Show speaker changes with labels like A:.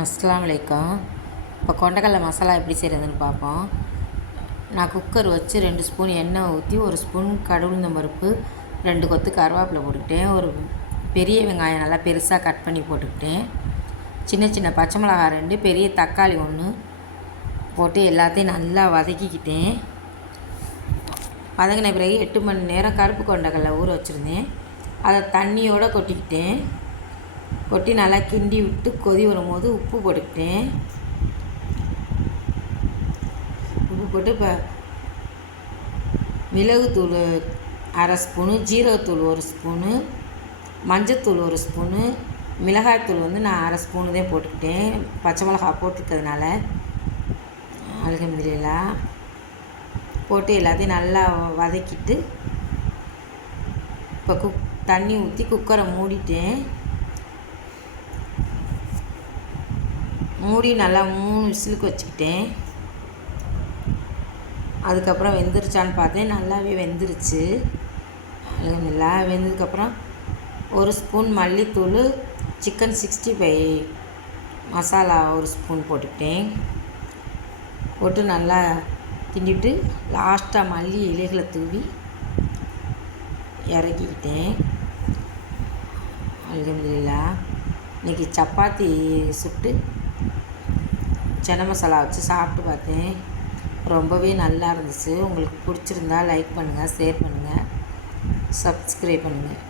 A: அஸ்லாமலைக்கம் இப்போ கொண்டக்கடலை மசாலா எப்படி செய்கிறதுன்னு பார்ப்போம். நான் குக்கர் வச்சு ரெண்டு ஸ்பூன் எண்ணெய் ஊற்றி ஒரு ஸ்பூன் கடவுளுந்தம் பருப்பு ரெண்டு கொத்து கருவேப்பிலை போட்டுக்கிட்டேன். ஒரு பெரிய வெங்காயம் நல்லா பெருசாக கட் பண்ணி போட்டுக்கிட்டேன். சின்ன சின்ன பச்சை மிளகா ரெண்டு பெரிய தக்காளி ஒன்று போட்டு எல்லாத்தையும் நல்லா வதக்கிக்கிட்டேன். வதங்கின பிறகு எட்டு மணி நேரம் கருப்பு கொண்டக்கடலை ஊற வச்சுருந்தேன். அதை தண்ணியோடு கொட்டிக்கிட்டேன். கொட்டி நல்லா கிண்டி விட்டு கொதி வரும்போது உப்பு போட்டுக்கிட்டேன். உப்பு போட்டு இப்போ மிளகுத்தூள் அரை ஸ்பூனு ஜீரகத்தூள் ஒரு ஸ்பூனு மஞ்சத்தூள் ஒரு ஸ்பூனு மிளகாய்த்தூள் வந்து நான் அரை ஸ்பூனு தான் போட்டுக்கிட்டேன். பச்சை மிளகா போட்டிருக்கிறதுனால. அலகம்துலில்லா போட்டு எல்லாத்தையும் நல்லா வதக்கிட்டு இப்போ குக் தண்ணி ஊற்றி குக்கரை மூடிட்டேன். மூடி நல்லா மூணு விசிலுக்கு வச்சுக்கிட்டேன். அதுக்கப்புறம் வெந்துருச்சான்னு பார்த்தேன். நல்லாவே வெந்துருச்சு. நல்லா வெந்ததுக்கப்புறம் ஒரு ஸ்பூன் மல்லித்தூள் சிக்கன் சிக்ஸ்டி ஃபைவ் மசாலா ஒரு ஸ்பூன் போட்டுக்கிட்டேன். போட்டு நல்லா திண்டிட்டு லாஸ்ட்டாக மல்லி இலைகளை தூவி இறக்கிக்கிட்டேன். அலகம்துல்லா இன்றைக்கி சப்பாத்தி சுட்டு சன மசாலா வச்சு சாப்பிட்டு பார்த்தேன். ரொம்பவே நல்லா இருந்துச்சு. உங்களுக்கு பிடிச்சிருந்தா லைக் பண்ணுங்கள் ஷேர் பண்ணுங்கள் சப்ஸ்கிரைப் பண்ணுங்கள்